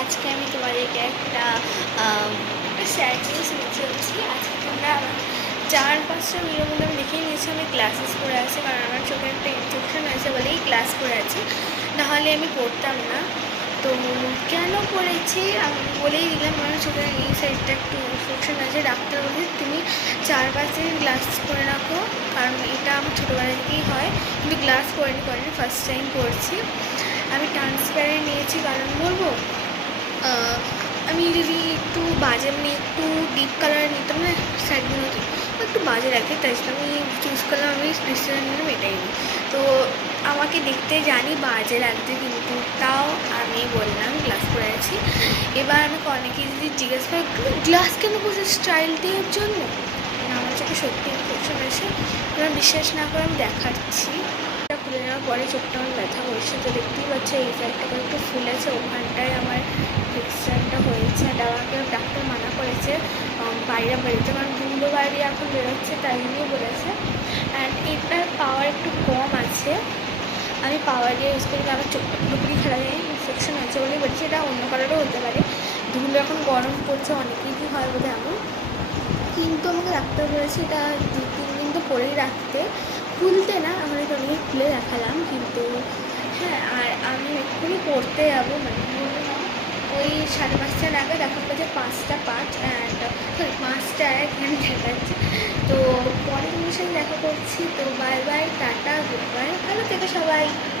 আজকে আমি তোমাদেরকে একটা স্যাড নিউজ নিয়ে চলছি। আজকে তোমরা 4-5টা ভিডিওর মধ্যে আমি দেখেই নিয়েছি আমি ক্লাসেস করে আছি, কারণ আমার চোখে একটা ইনফেকশন হয়েছে বলেই ক্লাস করে আছি, নাহলে আমি পড়তাম না। তো কেন পড়েছি আমি বলেই দিলাম, আমার চোখের এই সাইডটা একটু ইনফেকশন আছে। ডাক্তার বলে তুমি 4-5 দিন গ্লাস করে রাখো, কারণ এটা আমার ছোটোবেলা থেকেই হয়, কিন্তু গ্লাস করিনি ফার্স্ট টাইম করছি। আমি ট্রান্সপ্যারেন্ট নিয়েছি, কারণ বলবো আমি যদি একটু বাজে মানে একটু ডিপ কালার নিতাম না সাইডগুলোতে, একটু বাজে রাখে, তাই জন্য আমি চুজ করলাম, আমি ক্রিস্টাল নিলাম, এটাই নিই। তো আমাকে দেখতে জানি বাজে লাগছে, কিন্তু তাও আমি বললাম গ্লাস পরে আছি। এবার আমাকে অনেকেই যদি জিজ্ঞেস করে তুমি গ্লাস কেন করছো, স্টাইল দেওয়ার জন্য? আমার চোখে সত্যি ইনফেকশন আছে, তোমরা বিশ্বাস না করে আমি দেখাচ্ছি। খুলে নেওয়ার পরে চোখটা আমার ব্যথা করছে, তো দেখতেই পাচ্ছি এই সাইডটা করে একটু ফুলেছে, ওখানটায় আমার ইনফেকশনটা হয়েছে। আর আমাকে ডাক্তার মানা করেছে বাইরে বেরোতে, কারণ ধুলো বাইরে এখন বেরোচ্ছে, তাই জন্যই বলেছে। অ্যান্ড এটার পাওয়ার একটু কম আছে, আমি পাওয়ার দিয়ে ইউজ করি, আমার চোখটা পুরোপুরি খারাপ হয়ে ইনফেকশন হয়েছে বলেই বলছি। এটা অন্য কালারও হতে পারে, ধুলো এখন গরম পড়ছে, অনেকেরই হয় বোধহয় এমন, কিন্তু আমাকে ডাক্তার বলেছে এটা 2-3 দিন তো পরেই রাখতে, খুলতে না। আমরা তো অনেকে খুলে দেখালাম, কিন্তু হ্যাঁ। আর আমি এক্ষুনি পড়তে যাবো, মানে ওই 5:30টার আগে দেখা পাচ্ছে 5টা 5 অ্যান্ড সরি 5টা 1 এখানে দেখাচ্ছে। তো পরে তোমার সাথে দেখা করছি। তো bye bye, tata, good bye, ভালো থেকো সবাই।